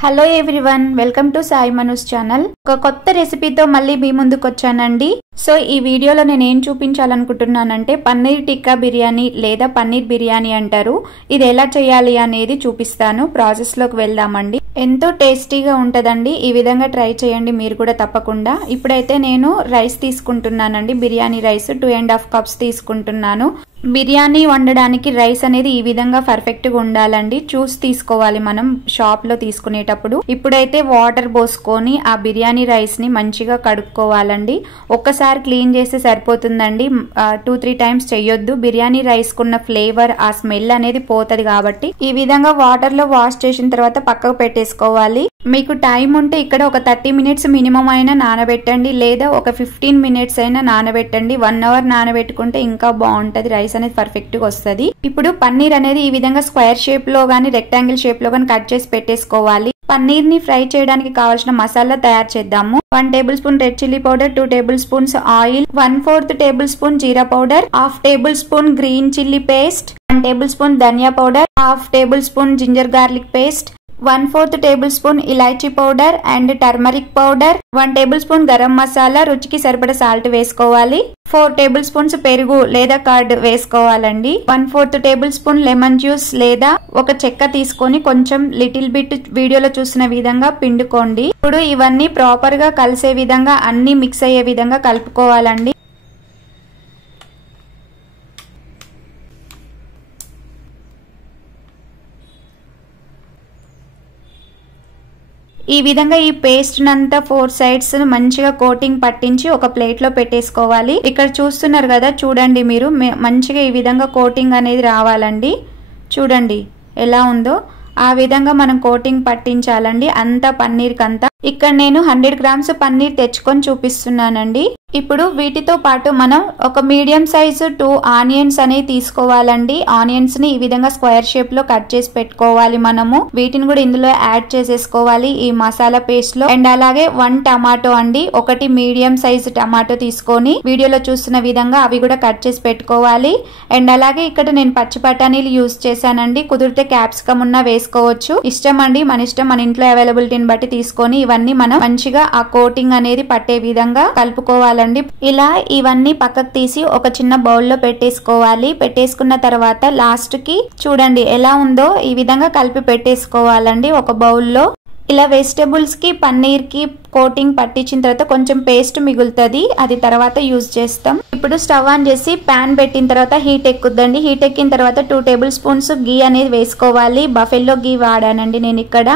Hello everyone, welcome to Sai మనూస్ channel. ఒక కొత్త రెసిపీతో మళ్ళీ మీ ముందుకు వచ్చానండి. సో ఈ వీడియోలో నేను ఏం చూపించాలనుకుంటున్నానంటే పన్నీర్ టిక్కా బిర్యానీ లేదా పన్నీర్ బిర్యానీ అంటారు. ఇది ఎలా చేయాలి అనేది చూపిస్తాను. ప్రాసెస్ లోకి వెళ్దామండి. ఎంతో టేస్టీగా ఉంటదండి. ఈ విధంగా ట్రై చేయండి మీరు కూడా తప్పకుండా. ఇప్పుడైతే నేను రైస్ తీసుకుంటున్నానండి. బిర్యానీ రైస్ 2.5 కప్స్ తీసుకుంటున్నాను. బిర్యానీ వండడానికి రైస్ అనేది ఈ విధంగా పర్ఫెక్ట్ గా ఉండాలండి. చూసి తీసుకోవాలి మనం షాప్ లో తీసుకునేటప్పుడు. ఇప్పుడైతే వాటర్ పోసుకొని ఆ బిర్యానీ రైస్ ని మంచిగా కడుక్కోవాలండి. ఒక్కసారి క్లీన్ చేస్తే సరిపోతుందండి. 2-3 టైమ్స్ చెయ్యొద్దు. బిర్యానీ రైస్ కున్న ఫ్లేవర్ ఆ స్మెల్ అనేది పోతది కాబట్టి ఈ విధంగా వాటర్ లో వాష్ చేసిన తర్వాత పక్కకు పెట్టేసుకోవాలి. మీకు టైం ఉంటే ఇక్కడ ఒక 30 మినిట్స్ మినిమం అయినా నానబెట్టండి, లేదా ఒక 15 మినిట్స్ అయినా నానబెట్టండి. 1 అవర్ నానబెట్టుకుంటే ఇంకా బాగుంటది. రైస్ అనేది పర్ఫెక్ట్ గా వస్తుంది. ఇప్పుడు పన్నీర్ అనేది ఈ విధంగా స్క్వేర్ షేప్ లో గానీ రెక్టాంగిల్ షేప్ లో గానీ కట్ చేసి పెట్టేసుకోవాలి. పన్నీర్ ని ఫ్రై చేయడానికి కావాల్సిన మసాలా తయారు చేద్దాము. 1 tablespoon red chilli powder, 2 tablespoons oil, 1/4 tablespoon jeera powder, 1/2 tablespoon green chilli paste, 1 tablespoon dhania powder, 1/2 tablespoon ginger garlic paste, 1/4 tablespoon elaichi powder and turmeric powder, 1 tablespoon garam masala, రుచికి సరిపడా salt వేసుకోవాలి. 4 table spoons పెరుగు లేదా curd వేసుకోవాలండి. 1/4 table spoon lemon juice లేదా ఒక చెక్క తీసుకొని కొంచెం లిటిల్ బిట్ వీడియోలో చూసిన విధంగా పిండుకోండి. ఇప్పుడు ఇవన్నీ ప్రాపర్ గా కలిసే విధంగా అన్ని మిక్స్ అయ్యే విధంగా కలుపుకోవాలండి. ఈ విధంగా ఈ పేస్ట్ నంతా 4 సైడ్స్ మంచిగా కోటింగ్ పట్టించి ఒక ప్లేట్ లో పెట్టేసుకోవాలి. ఇక్కడ చూస్తున్నారు కదా, చూడండి మీరు మంచిగా ఈ విధంగా కోటింగ్ అనేది రావాలండి. చూడండి ఎలా ఉందో ఆ విధంగా మనం కోటింగ్ పట్టించాలండి అంతా పన్నీర్ కంతా. ఇక్కడ నేను 100 గ్రామ్స్ పన్నీర్ తెచ్చుకొని చూపిస్తున్నానండి. ఇప్పుడు వీటితో పాటు మనం ఒక మీడియం సైజు 2 ఆనియన్స్ అనేవి తీసుకోవాలండి. ఆనియన్స్ ని ఈ విధంగా స్క్వేర్ షేప్ లో కట్ చేసి పెట్టుకోవాలి. మనము వీటిని కూడా ఇందులో యాడ్ చేసేసుకోవాలి ఈ మసాలా పేస్ట్ లో. అండ్ అలాగే 1 టమాటో అండి, ఒకటి మీడియం సైజు టమాటో తీసుకొని వీడియోలో చూస్తున్న విధంగా అవి కూడా కట్ చేసి పెట్టుకోవాలి. అండ్ అలాగే ఇక్కడ నేను పచ్చి బఠానీలు యూజ్ చేశానండి. కుదిరితే క్యాప్సికమ్ ఉన్నా వేసుకోవచ్చు, ఇష్టం అండి, మన ఇష్టం. మన ఇంట్లో అవైలబిలిటీని బట్టి తీసుకొని ఇవన్నీ మనం మంచిగా ఆ కోటింగ్ అనేది పట్టే విధంగా కలుపుకోవాలండి. ఇలా ఇవన్నీ పక్కకు తీసి ఒక చిన్న బౌల్ లో పెట్టేసుకోవాలి. పెట్టేసుకున్న తర్వాత లాస్ట్ కి చూడండి ఎలా ఉందో ఈ విధంగా కలిపి పెట్టేసుకోవాలండి ఒక బౌల్ లో. ఇలా వెజిటబుల్స్ కి పన్నీర్ కి కోటింగ్ పట్టించిన తర్వాత కొంచెం పేస్ట్ మిగులుతుంది, అది తర్వాత యూజ్ చేస్తాం. ఇప్పుడు స్టవ్ ఆన్ చేసి ప్యాన్ పెట్టిన తర్వాత హీట్ ఎక్కుద్దండి. హీట్ ఎక్కిన తర్వాత 2 టేబుల్ స్పూన్స్ గీ అనేది వేసుకోవాలి. బఫెల్లో గీ వాడానండి నేను ఇక్కడ.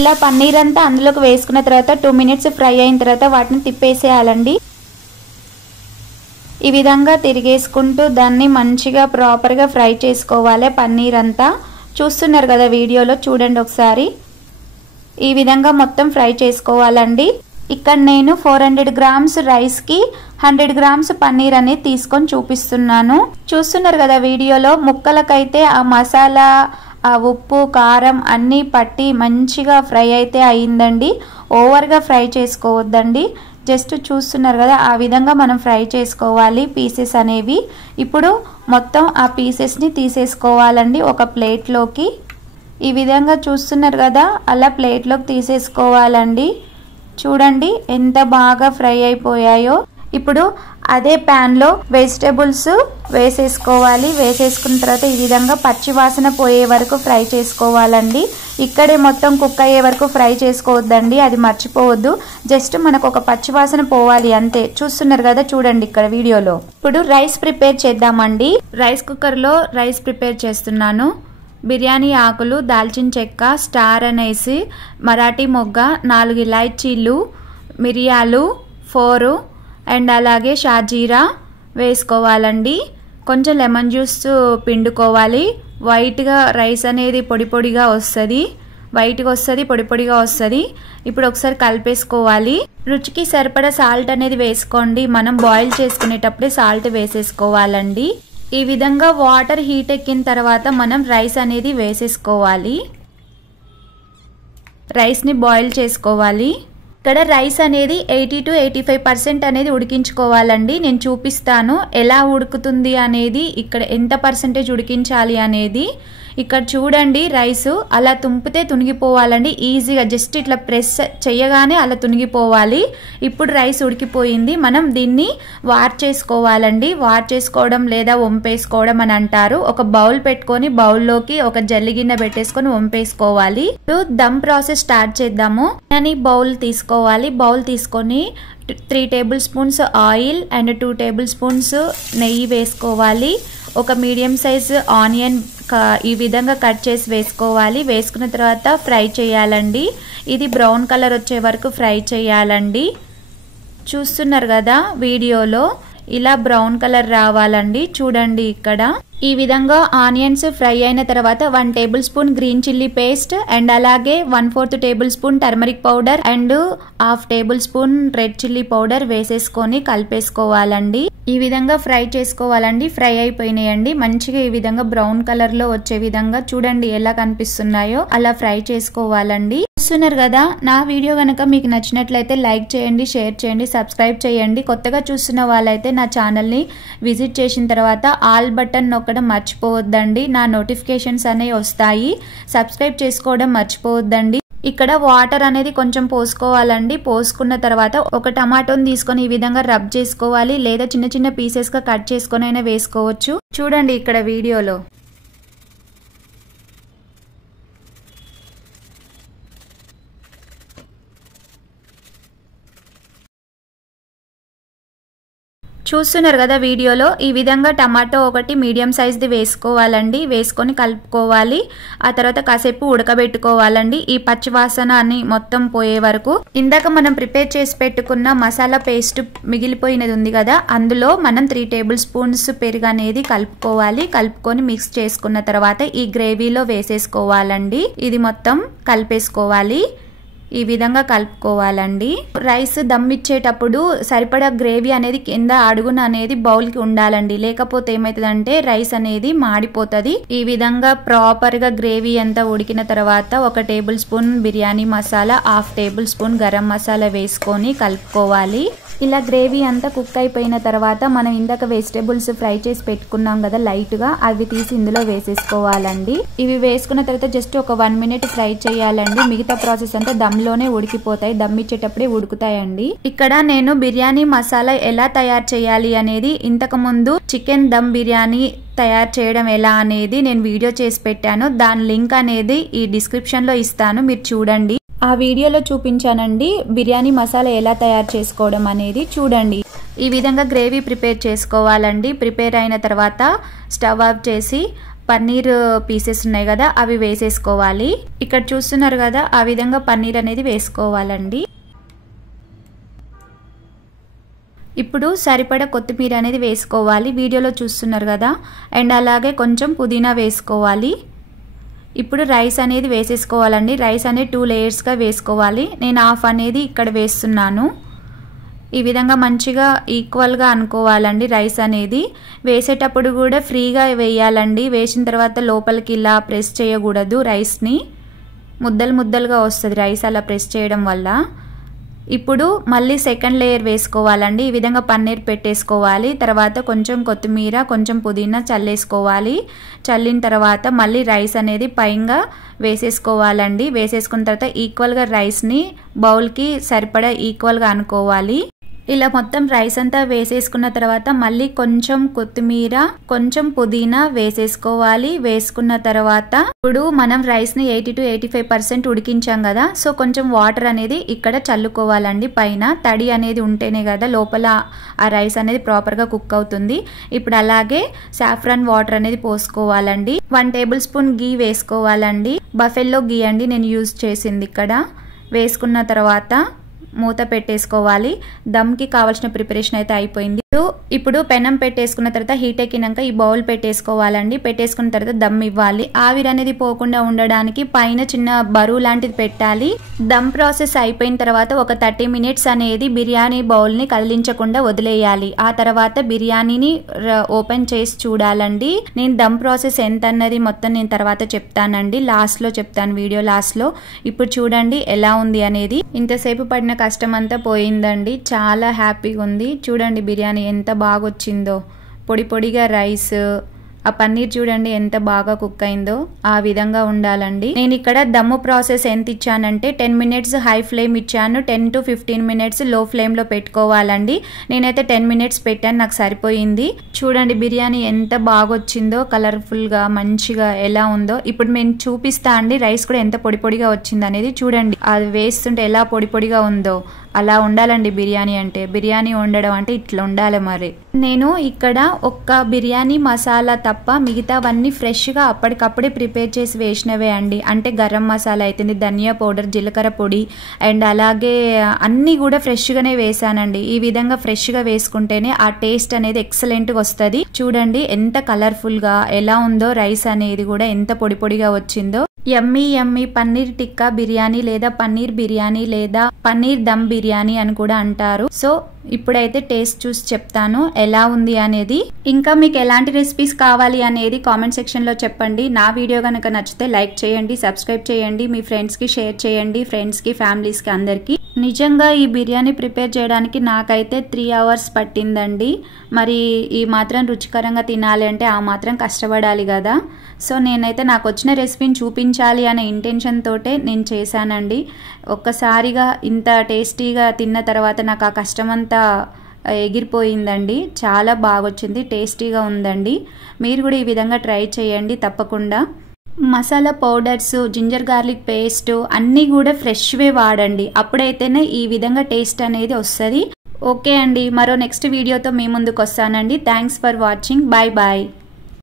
ఇలా పన్నీర్ అంతా అందులోకి వేసుకున్న తర్వాత 2 మినిట్స్ ఫ్రై అయిన తర్వాత వాటిని తిప్పేసేయాలండి. ఈ విధంగా తిరిగేసుకుంటూ దాన్ని మంచిగా ప్రాపర్ గా ఫ్రై చేసుకోవాలి పన్నీర్ అంతా. చూస్తున్నారు కదా వీడియోలో, చూడండి ఒకసారి. ఈ విధంగా మొత్తం ఫ్రై చేసుకోవాలండి. ఇక్కడ నేను 400 గ్రామ్స్ రైస్ కి 100 గ్రామ్స్ పన్నీర్ అనేది తీసుకొని చూపిస్తున్నాను. చూస్తున్నారు కదా వీడియోలో, ముక్కలకైతే ఆ మసాలా, ఆ ఉప్పు, కారం అన్నీ పట్టి మంచిగా ఫ్రై అయితే అయిందండి. ఓవర్గా ఫ్రై చేసుకోవద్దండి. జస్ట్ చూస్తున్నారు కదా ఆ విధంగా మనం ఫ్రై చేసుకోవాలి పీసెస్ అనేవి. ఇప్పుడు మొత్తం ఆ పీసెస్ని తీసేసుకోవాలండి ఒక ప్లేట్లోకి. ఈ విధంగా చూస్తున్నారు కదా అలా ప్లేట్లోకి తీసేసుకోవాలండి. చూడండి ఎంత బాగా ఫ్రై అయిపోయాయో. ఇప్పుడు అదే ప్యాన్ లో వెజిటబుల్స్ వేసేసుకోవాలి. వేసేసుకున్న తర్వాత ఈ విధంగా పచ్చి వాసన పోయే వరకు ఫ్రై చేసుకోవాలండి. ఇక్కడే మొత్తం కుక్ అయ్యే వరకు ఫ్రై చేసుకోవద్దండి, అది మర్చిపోవద్దు. జస్ట్ మనకు ఒక పచ్చి వాసన పోవాలి అంతే. చూస్తున్నారు కదా, చూడండి ఇక్కడ వీడియోలో. ఇప్పుడు రైస్ ప్రిపేర్ చేద్దామండి. రైస్ కుక్కర్ లో రైస్ ప్రిపేర్ చేస్తున్నాను. బిర్యానీ ఆకులు, దాల్చిన చెక్క, స్టార్ అనేసి, మరాఠీ మొగ్గ, 4 ఇలాచీలు, మిరియాలు 4 అండ్ అలాగే షాజీరా వేసుకోవాలండి. కొంచెం లెమన్ జ్యూస్ పిండుకోవాలి. వైట్గా రైస్ అనేది పొడి పొడిగా వస్తుంది, వైట్గా వస్తుంది, పొడి పొడిగా వస్తుంది. ఇప్పుడు ఒకసారి కలిపేసుకోవాలి. రుచికి సరిపడా సాల్ట్ అనేది వేసుకోండి. మనం బాయిల్ చేసుకునేటప్పుడే సాల్ట్ వేసేసుకోవాలండి. ఈ విధంగా వాటర్ హీట్ ఎక్కిన తర్వాత మనం రైస్ అనేది వేసేసుకోవాలి. రైస్ని బాయిల్ చేసుకోవాలి. ఇక్కడ రైస్ అనేది 80 to 85% అనేది ఉడికించుకోవాలండి. నేను చూపిస్తాను ఎలా ఉడుకుతుంది అనేది, ఇక్కడ ఎంత పర్సెంటేజ్ ఉడికించాలి అనేది. ఇక్కడ చూడండి, రైస్ అలా తుంపితే తునిగిపోవాలండి. ఈజీగా జస్ట్ ఇట్లా ప్రెస్ చేయగానే అలా తునిగిపోవాలి. ఇప్పుడు రైస్ ఉడికిపోయింది. మనం దీన్ని వార్ చేసుకోవాలండి. వార్ చేసుకోవడం లేదా వంపేసుకోవడం అని అంటారు. ఒక బౌల్ పెట్టుకొని బౌల్లోకి ఒక జల్లి గిన్నె పెట్టేసుకొని వంపేసుకోవాలి. దమ్ ప్రాసెస్ స్టార్ట్ చేద్దాము. అని బౌల్ తీసుకోవాలి. బౌల్ తీసుకొని 3 table spoons oil and 2 table spoons నెయ్యి వేసుకోవాలి. ఒక మీడియం సైజ్ ఆనియన్ ఈ విధంగా కట్ చేసి వేసుకోవాలి. వేసుకున్న తర్వాత ఫ్రై చేయాలండి. ఇది బ్రౌన్ కలర్ వచ్చే వరకు ఫ్రై చేయాలండి. చూస్తున్నారు కదా వీడియోలో, ఇలా బ్రౌన్ కలర్ రావాలండి. చూడండి ఇక్కడ ఈ విధంగా ఆనియన్స్ ఫ్రై అయిన తర్వాత 1 tablespoon green chilli paste and అలాగే 1/4 tablespoon turmeric powder and 1/2 tablespoon red chilli powder వేసేసుకొని కలిపేసుకోవాలండి. ఈ విధంగా ఫ్రై చేసుకోవాలండి. ఫ్రై అయిపోయినాయండి. మంచిగా ఈ విధంగా బ్రౌన్ కలర్ లో వచ్చే విధంగా చూడండి ఎలా కనిపిస్తున్నాయో అలా ఫ్రై చేసుకోవాలండి. చూస్తున్నారు కదా, నా వీడియో కనుక మీకు నచ్చినట్లయితే లైక్ చేయండి, షేర్ చేయండి, సబ్స్క్రైబ్ చేయండి. కొత్తగా చూస్తున్న వాళ్ళైతే నా ఛానల్ ని విజిట్ చేసిన తర్వాత ఆల్ బటన్ నొక్కడం మర్చిపోవద్దండి. నా నోటిఫికేషన్స్ అనేవి వస్తాయి. సబ్స్క్రైబ్ చేసుకోవడం మర్చిపోవద్దండి. ఇక్కడ వాటర్ అనేది కొంచెం పోసుకోవాలండి. పోసుకున్న తర్వాత ఒక టమాటోని తీసుకొని ఈ విధంగా రబ్ చేసుకోవాలి, లేదా చిన్న చిన్న పీసెస్ గా కట్ చేసుకొని అయినా వేసుకోవచ్చు. చూడండి ఇక్కడ వీడియోలో చూస్తున్నారు కదా వీడియోలో, ఈ విధంగా టమాటో ఒకటి మీడియం సైజ్ది వేసుకోవాలండి. వేసుకొని కలుపుకోవాలి. ఆ తర్వాత కాసేపు ఉడకబెట్టుకోవాలండి. ఈ పచ్చివాసన అని మొత్తం పోయే వరకు. ఇందాక మనం ప్రిపేర్ చేసి పెట్టుకున్న మసాలా పేస్ట్ మిగిలిపోయినది ఉంది కదా, అందులో మనం 3 టేబుల్ స్పూన్స్ పెరుగు అనేది కలుపుకోవాలి. కలుపుకొని మిక్స్ చేసుకున్న తర్వాత ఈ గ్రేవీలో వేసేసుకోవాలండి. ఇది మొత్తం కలిపేసుకోవాలి. ఈ విధంగా కలుపుకోవాలండి. రైస్ దమ్ ఇచ్చేటప్పుడు సరిపడా గ్రేవీ అనేది కింద అడుగున అనేది బౌల్ కి ఉండాలండి. లేకపోతే ఏమైతుందంటే రైస్ అనేది మాడిపోతుంది. ఈ విధంగా ప్రాపర్ గా గ్రేవీ అంతా ఉడికిన తర్వాత 1 table spoon biryani masala, 1/2 tablespoon garam masala వేసుకొని కలుపుకోవాలి. ఇలా గ్రేవీ అంతా కుక్ అయిపోయిన తర్వాత మనం ఇందాక వెజిటేబుల్స్ ఫ్రై చేసి పెట్టుకున్నాం కదా లైట్ గా, అవి తీసి ఇందులో వేసేసుకోవాలండి. ఇవి వేసుకున్న తర్వాత జస్ట్ ఒక 1 మినిట్ ఫ్రై చేయాలండి. మిగతా ప్రాసెస్ అంతా దమ్ లోనే ఉడికిపోతాయి. దమ్ ఇచ్చేటప్పుడే ఉడుకుతాయండి. ఇక్కడ నేను బిర్యానీ మసాలా ఎలా తయారు చేయాలి అనేది, ఇంతకు ముందు చికెన్ దమ్ బిర్యానీ తయారు చేయడం ఎలా అనేది నేను వీడియో చేసి పెట్టాను. దాని లింక్ అనేది ఈ డిస్క్రిప్షన్ లో ఇస్తాను, మీరు చూడండి. ఆ వీడియోలో చూపించానండి బిర్యానీ మసాలా ఎలా తయారు చేసుకోవడం అనేది. చూడండి ఈ విధంగా గ్రేవీ ప్రిపేర్ చేసుకోవాలండి. ప్రిపేర్ అయిన తర్వాత స్టవ్ ఆఫ్ చేసి పన్నీర్ పీసెస్ ఉన్నాయి కదా అవి వేసేసుకోవాలి. ఇక్కడ చూస్తున్నారు కదా, ఆ విధంగా పన్నీర్ అనేది వేసుకోవాలండి. ఇప్పుడు సరిపడా కొత్తిమీర అనేది వేసుకోవాలి. వీడియోలో చూస్తున్నారు కదా, అండ్ అలాగే కొంచెం పుదీనా వేసుకోవాలి. ఇప్పుడు రైస్ అనేది వేసేసుకోవాలండి. రైస్ అనేది 2 లేయర్స్గా వేసుకోవాలి. నేను 1/2 అనేది ఇక్కడ వేస్తున్నాను. ఈ విధంగా మంచిగా ఈక్వల్గా అనుకోవాలండి. రైస్ అనేది వేసేటప్పుడు కూడా ఫ్రీగా వేయాలండి. వేసిన తర్వాత లోపలికి ఇలా ప్రెస్ చేయకూడదు. రైస్ని ముద్దలు ముద్దలుగా వస్తుంది రైస్ అలా ప్రెస్ చేయడం వల్ల. ఇప్పుడు మళ్ళీ సెకండ్ లేయర్ వేసుకోవాలండి. ఈ విధంగా పన్నీర్ పెట్టేసుకోవాలి. తర్వాత కొంచెం కొత్తిమీర, కొంచెం పుదీనా చల్లేసుకోవాలి. చల్లిన తర్వాత మళ్ళీ రైస్ అనేది పైన వేసేసుకోవాలండి. వేసేసుకున్న తర్వాత ఈక్వల్గా రైస్ని బౌల్కి సరిపడా ఈక్వల్గా అనుకోవాలి. ఇలా మొత్తం రైస్ అంతా వేసేసుకున్న తర్వాత మళ్ళీ కొంచెం కొత్తిమీర, కొంచెం పుదీనా వేసేసుకోవాలి. వేసుకున్న తర్వాత ఇప్పుడు మనం రైస్ ని 80 to 85% ఉడికించాం కదా, సో కొంచెం వాటర్ అనేది ఇక్కడ చల్లుకోవాలండి. పైన తడి అనేది ఉంటేనే కదా లోపల ఆ రైస్ అనేది ప్రాపర్ గా కుక్ అవుతుంది. ఇప్పుడు అలాగే సాఫ్రాన్ వాటర్ అనేది పోసుకోవాలండి. 1 టేబుల్ స్పూన్ గీ వేసుకోవాలండి. బఫెల్లో గీ అండి నేను యూజ్ చేసింది ఇక్కడ. వేసుకున్న తర్వాత మూత పెట్టేసుకోవాలి. దమ్కి కావాల్సిన ప్రిపరేషన్ అయితే అయిపోయింది. ఇప్పుడు పెనం పెట్టేసుకున్న తర్వాత హీట్ ఎక్కినాక ఈ బౌల్ పెట్టేసుకోవాలండి. పెట్టేసుకున్న తర్వాత దమ్ ఇవ్వాలి. ఆవిరి అనేది పోకుండా ఉండడానికి పైన చిన్న బరువు లాంటిది పెట్టాలి. దమ్ ప్రాసెస్ అయిపోయిన తర్వాత ఒక 30 మినిట్స్ అనేది బిర్యానీ బౌల్ ని కదిలించకుండా వదిలేయాలి. ఆ తర్వాత బిర్యానీని ఓపెన్ చేసి చూడాలండి. నేను దమ్ ప్రాసెస్ ఎంత అన్నది మొత్తం నేను తర్వాత చెప్తానండి, లాస్ట్ లో చెప్తాను, వీడియో లాస్ట్ లో. ఇప్పుడు చూడండి ఎలా ఉంది అనేది. ఇంతసేపు పడిన కష్టం అంతా పోయిందండి. చాలా హ్యాపీగా ఉంది. చూడండి బిర్యానీ ఎంత బాగా వచ్చిందో. పొడి పొడిగా రైస్, ఆ పన్నీర్ చూడండి ఎంత బాగా కుక్ అయిందో. ఆ విధంగా ఉండాలండి. నేను ఇక్కడ దమ్ము ప్రాసెస్ ఎంత ఇచ్చానంటే 10 మినిట్స్ హై ఫ్లేమ్ ఇచ్చాను, 10 to 15 మినిట్స్ లో ఫ్లేమ్ లో పెట్టుకోవాలండి. నేనైతే 10 మినిట్స్ పెట్టాను, నాకు సరిపోయింది. చూడండి బిర్యానీ ఎంత బాగా వచ్చిందో, కలర్ఫుల్ గా మంచిగా ఎలా ఉందో. ఇప్పుడు నేను చూపిస్తా అండి రైస్ కూడా ఎంత పొడి పొడిగా వచ్చింది అనేది. చూడండి అది వేస్తుంటే ఎలా పొడి పొడిగా ఉందో. అలా ఉండాలండి బిర్యానీ అంటే. బిర్యానీ వండడం అంటే ఇట్లా ఉండాలి మరి. నేను ఇక్కడ ఒక్క బిర్యానీ మసాలా తప్ప మిగతావన్నీ ఫ్రెష్ గా అప్పటికప్పుడే ప్రిపేర్ చేసి వేసినవే అండి. అంటే గరం మసాలా అయితేనే, ధనియా పౌడర్, జీలకర్ర పొడి అండ్ అలాగే అన్ని కూడా ఫ్రెష్ గానే వేసానండి. ఈ విధంగా ఫ్రెష్ గా వేసుకుంటేనే ఆ టేస్ట్ అనేది ఎక్సలెంట్ గా వస్తుంది. చూడండి ఎంత కలర్ఫుల్ గా ఎలా ఉందో. రైస్ అనేది కూడా ఎంత పొడి పొడిగా వచ్చిందో. యమ్మీ యమ్మీ పన్నీర్ టిక్కా బిర్యానీ లేదా పన్నీర్ బిర్యానీ లేదా పన్నీర్ దమ్ బిర్యానీ అని కూడా అంటారు. సో ఇప్పుడైతే టేస్ట్ చూసి చెప్తాను ఎలా ఉంది అనేది. ఇంకా మీకు ఎలాంటి రెసిపీస్ కావాలి అనేది కామెంట్ సెక్షన్ లో చెప్పండి. నా వీడియో కనుక నచ్చితే లైక్ చేయండి, సబ్స్క్రైబ్ చేయండి, మీ ఫ్రెండ్స్ కి షేర్ చేయండి, ఫ్రెండ్స్ కి, ఫ్యామిలీస్ కి, అందరికి. నిజంగా ఈ బిర్యానీ ప్రిపేర్ చేయడానికి నాకైతే 3 hours పట్టిందండి. మరి ఈ మాత్రం రుచికరంగా తినాలి అంటే ఆ మాత్రం కష్టపడాలి కదా. సో నేనైతే నాకు వచ్చిన రెసిపీని చూపించాలి అనే ఇంటెన్షన్ తోటే నేను చేశానండి. ఒక్కసారిగా ఇంత టేస్టీగా తిన్న తర్వాత నాకు ఆ కష్టమంతా ఎగిరిపోయిందండి. చాలా బాగా వచ్చింది, టేస్టీగా ఉందండి. మీరు కూడా ఈ విధంగా ట్రై చేయండి తప్పకుండా. Masala powders, ginger garlic paste అన్నీ కూడా ఫ్రెష్వే వాడండి. అప్పుడైతేనే ఈ విధంగా టేస్ట్ అనేది వస్తుంది. ఓకే అండి, మరో నెక్స్ట్ వీడియోతో మీ ముందుకు వస్తానండి. Thanks for watching. Bye bye.